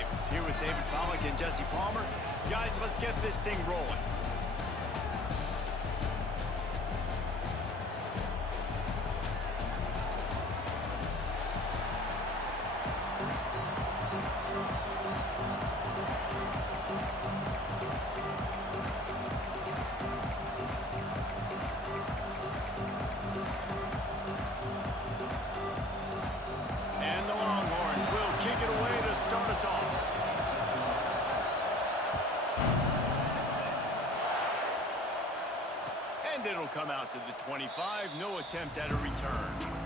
Davis, here with David Pollack and Jesse Palmer. Guys, let's get this thing rolling. And the Longhorns will kick it away to start us off. And it'll come out to the 25. No attempt at a return.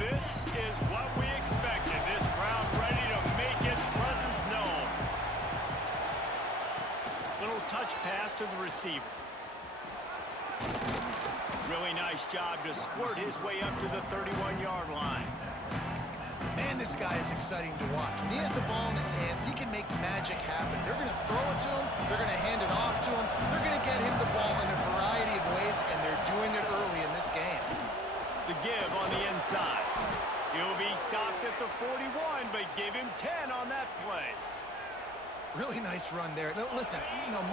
This is what we expected. This crowd ready to make its presence known. Little touch pass to the receiver. Really nice job to squirt his way up to the 31-yard line. Man, this guy is exciting to watch. When he has the ball in his hands, he can make magic happen. They're going to throw it to him. They're going to hand it off to him. They're going to get him the ball in a variety of ways, and they're doing it early in this game. The give on the inside. He'll be stopped at the 41, but give him 10 on that play. Really nice run there. Now, listen,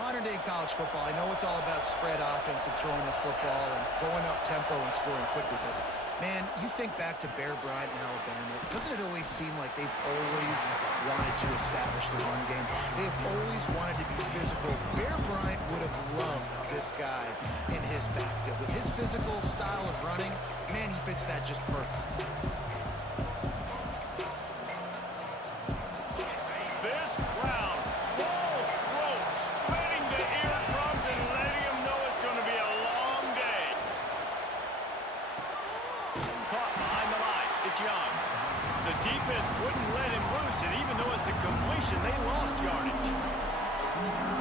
modern-day college football, I know it's all about spread offense and throwing the football and going up tempo and scoring quickly, but, man, you think back to Bear Bryant in Alabama, doesn't it always seem like they've always wanted to establish the run game? They've always wanted to be physical. Bear Bryant would have loved this guy in his backfield. With his physical style of running, man, he fits that just perfect. This crowd, full throat, spreading the eardrums and letting them know it's going to be a long day. Caught behind the line. It's Young. The defense wouldn't let him loose, and even though it's a completion, they lost yardage.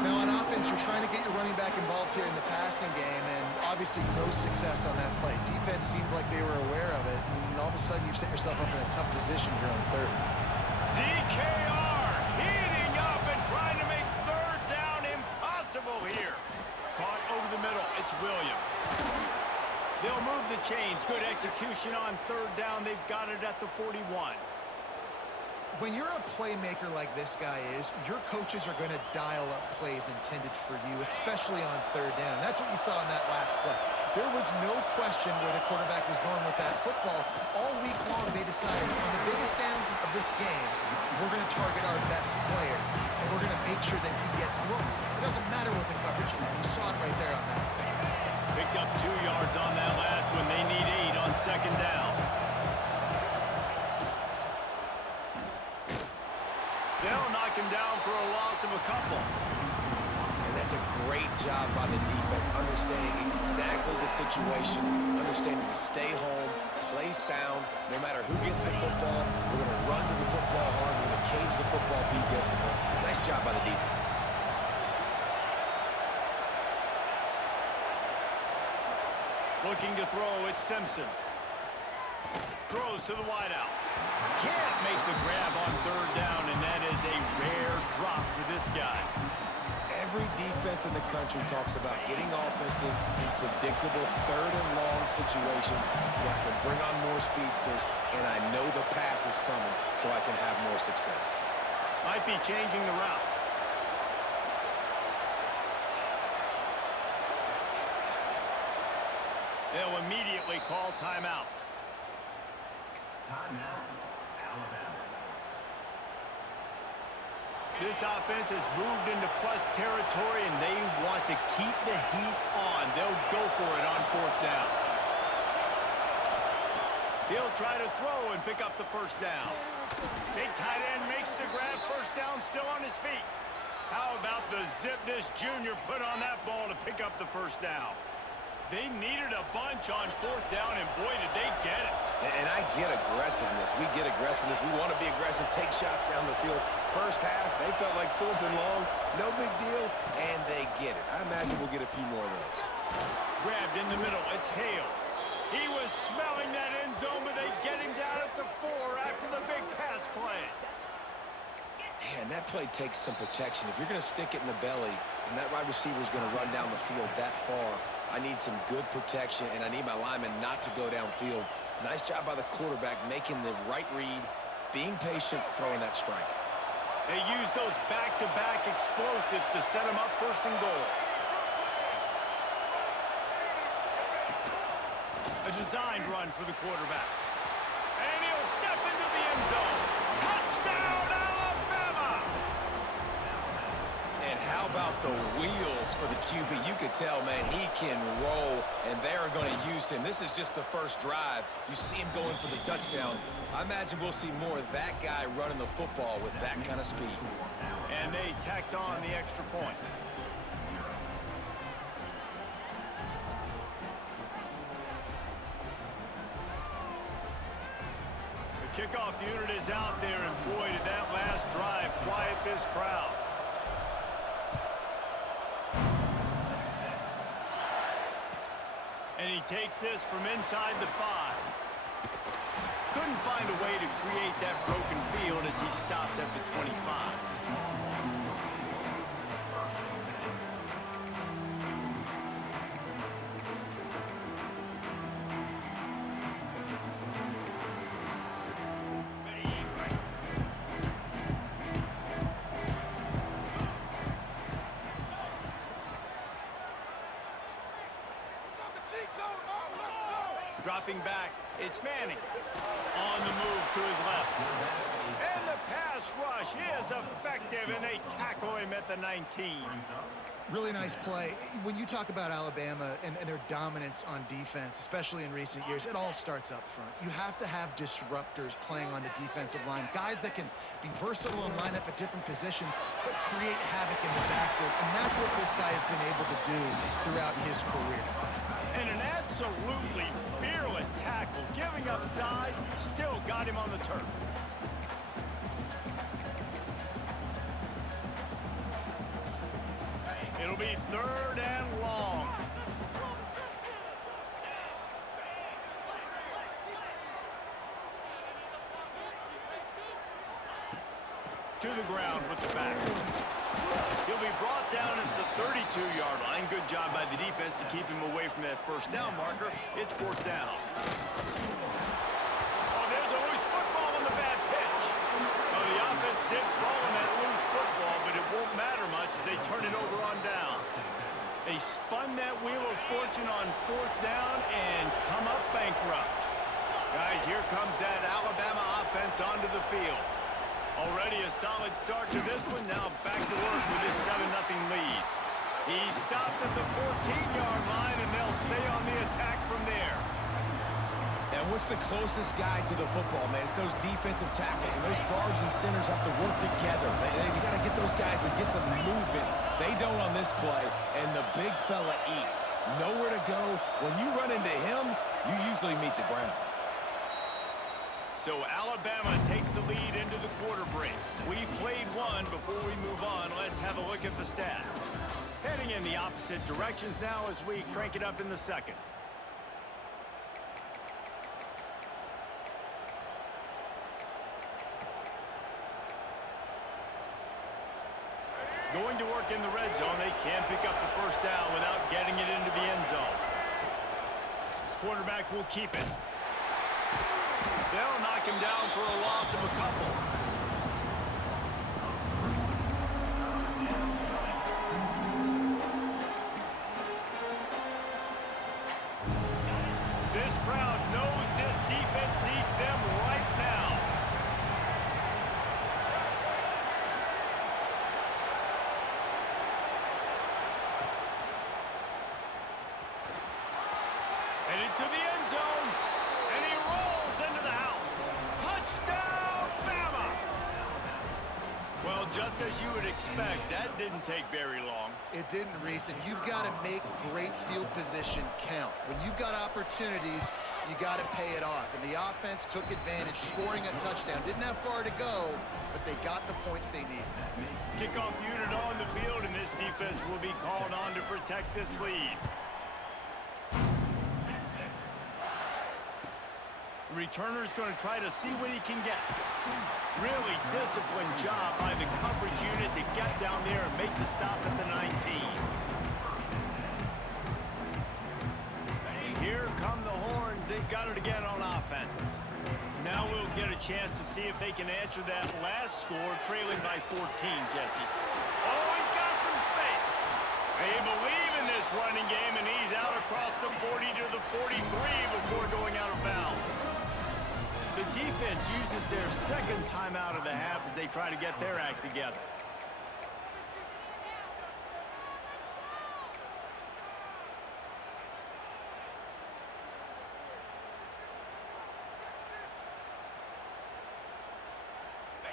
Now, on offense, you're trying to get your running back involved here in the passing game, and obviously no success on that play. Defense seemed like they were aware of it, and all of a sudden you've set yourself up in a tough position here on third. DKR heating up and trying to make third down impossible here. Caught over the middle. It's Williams. They'll move the chains. Good execution on third down. They've got it at the 41. When you're a playmaker like this guy is, your coaches are going to dial up plays intended for you, especially on third down. That's what you saw in that last play. There was no question where the quarterback was going with that football. All week long, they decided on the biggest downs of this game, we're going to target our best player, and we're going to make sure that he gets looks. It doesn't matter what the coverage is, and you saw it right there on that play. Picked up 2 yards on that last one. They need 8 on second down. They'll knock him down for a loss of a couple. And that's a great job by the defense, understanding exactly the situation, understanding to stay home, play sound. No matter who gets the football, we're going to run to the football hard. We're going to cage the football, be disciplined. Nice job by the defense. Looking to throw, it's Simpson. Throws to the wideout. Can't make the grab on third down, and that is a rare drop for this guy. Every defense in the country talks about getting offenses in predictable third and long situations where I can bring on more speedsters, and I know the pass is coming so I can have more success. Might be changing the route. They'll immediately call timeout. Timeout, Alabama. This offense has moved into plus territory, and they want to keep the heat on. They'll go for it on fourth down. He'll try to throw and pick up the first down. Big tight end makes the grab. First down, still on his feet. How about the zip this junior put on that ball to pick up the first down? They needed a bunch on fourth down, and boy, did they get it. And I get aggressiveness. We get aggressiveness. We want to be aggressive, take shots down the field. First half, they felt like fourth and long. No big deal, and they get it. I imagine we'll get a few more of those. Grabbed in the middle. It's Hale. He was smelling that end zone, but they get him down at the 4 after the big pass play. Man, that play takes some protection. If you're going to stick it in the belly and that wide receiver is going to run down the field that far, I need some good protection, and I need my lineman not to go downfield. Nice job by the quarterback making the right read, being patient, throwing that strike. They use those back-to-back explosives to set them up first and goal. A designed run for the quarterback. And he'll step into the end zone. Touchdown, Alabama! And how about the wheels for the QB? You could tell, man, he can roll, and they're going to use him. This is just the first drive. You see him going for the touchdown. I imagine we'll see more of that guy running the football with that kind of speed. And they tacked on the extra point. The kickoff unit is out there, and boy, did that last drive quiet this crowd. And he takes this from inside the 5. Couldn't find a way to create that broken field as he stopped at the 25. Dropping back, it's Manning. On the move to his left. And the pass rush is effective, and they tackle him at the 19. Really nice play. When you talk about Alabama and their dominance on defense, especially in recent years, it all starts up front. You have to have disruptors playing on the defensive line, guys that can be versatile and line up at different positions, but create havoc in the backfield. And that's what this guy has been able to do throughout his career. And an absolutely fearless tackle, giving up size, still got him on the turf. It'll be third and long. To the ground with the back. He'll be brought down at the 32-yard line. Good job by the defense to keep him away from that first down marker. It's fourth down. Oh, there's a loose football on the bad pitch. Oh, the offense did fall on that loose football, but it won't matter much as they turn it over on downs. They spun that wheel of fortune on fourth down and come up bankrupt. Guys, here comes that Alabama offense onto the field. Already a solid start to this one. Now back to work with this 7-0 lead. He stopped at the 14-yard line, and they'll stay on the attack from there. And what's the closest guy to the football, man? It's those defensive tackles, and those guards and centers have to work together. You got to get those guys and get some movement. They don't on this play, and the big fella eats. Nowhere to go. When you run into him, you usually meet the ground. So Alabama takes the lead into the quarter break. We've played one. Before we move on, let's have a look at the stats. Heading in the opposite directions now as we crank it up in the second. going to work in the red zone. They can't pick up the first down without getting it into the end zone. Quarterback will keep it. They'll knock him down for a loss of a couple. This crowd knows this defense needs them right now. Headed to the end zone, and he rolls into the house. Touchdown, Bama! Well, just as you would expect, that didn't take very long. It didn't, Reese, and you've got to make great field position count. When you've got opportunities, you got to pay it off. And the offense took advantage, scoring a touchdown. Didn't have far to go, but they got the points they needed. Kickoff unit on the field, and this defense will be called on to protect this lead. The returner's going to try to see what he can get. Really disciplined job by the coverage unit to get down there and make the stop at the 19. And here come the horns. They've got it again on offense. Now we'll get a chance to see if they can answer that last score, trailing by 14, Jesse. Oh, he's got some space. They believe in this running game, and he's out across the 40 to the 43 before going out of bounds. The defense uses their second timeout of the half as they try to get their act together.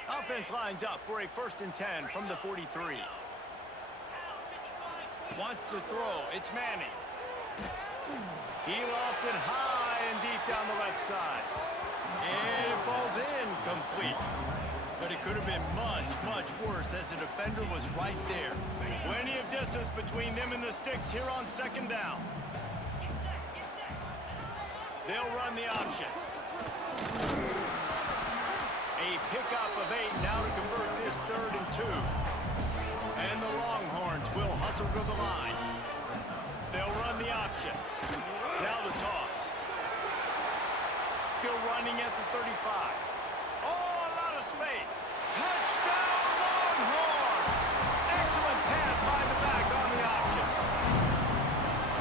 Offense lines up for a 1st and 10 from the 43. Wants to throw. It's Manning. He lofts it high and deep down the left side. And it falls incomplete. But it could have been much, much worse as the defender was right there. Plenty of distance between them and the sticks here on 2nd down. They'll run the option. A pickup of 8 now to convert this 3rd and 2. And the Longhorns will hustle to the line. They'll run the option. Now the toss. Still running at the 35. Oh, a lot of space. Touchdown, Longhorns! Excellent pass by the back on the option.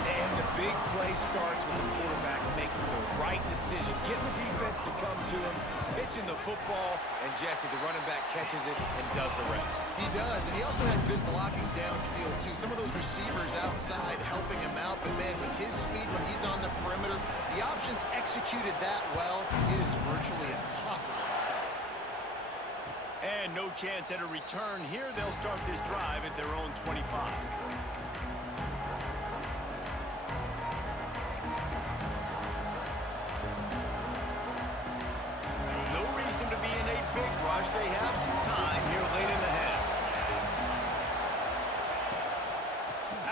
And the big play starts with the quarterback making the right decision, getting the defense to come to him, pitching the football, and Jesse, the running back, catches it and does the rest. He does, and he also had good blocking downfield, too. Some of those receivers outside helping him out, but, man, with his speed when he's on the perimeter, the options executed that well, it is virtually impossible to stop. And no chance at a return here. They'll start this drive at their own 25. No reason to be in a big rush. They have some time here late in the half.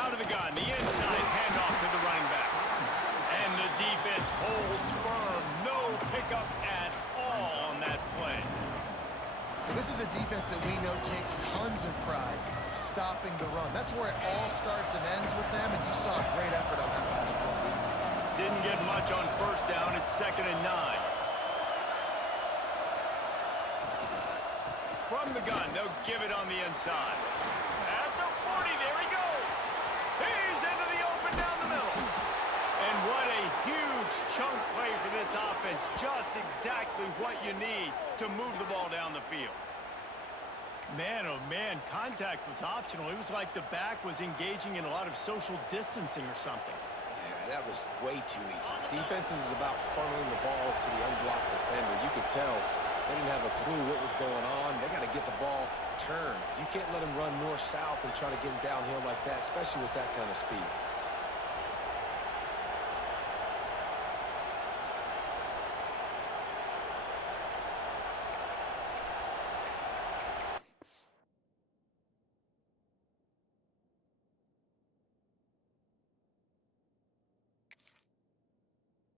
Out of the gun, the inside handoff to the running back. And the defense holds firm. No pickup at all on that play. This is a defense that we know takes tons of pride stopping the run. That's where it all starts and ends with them, and you saw a great effort on that last play. Didn't get much on 1st down. It's 2nd and 9. From the gun, they'll give it on the inside. At the 40, there he goes. He's into the open down the middle. And what a huge chunk play for this offense. Just exactly what you need to move the ball down the field. Man, oh man, contact was optional. It was like the back was engaging in a lot of social distancing or something. Yeah, that was way too easy. Defenses is about funneling the ball to the unblocked defender. You could tell they didn't have a clue what was going on. They got to get the ball turned. You can't let them run north-south and try to get him downhill like that, especially with that kind of speed.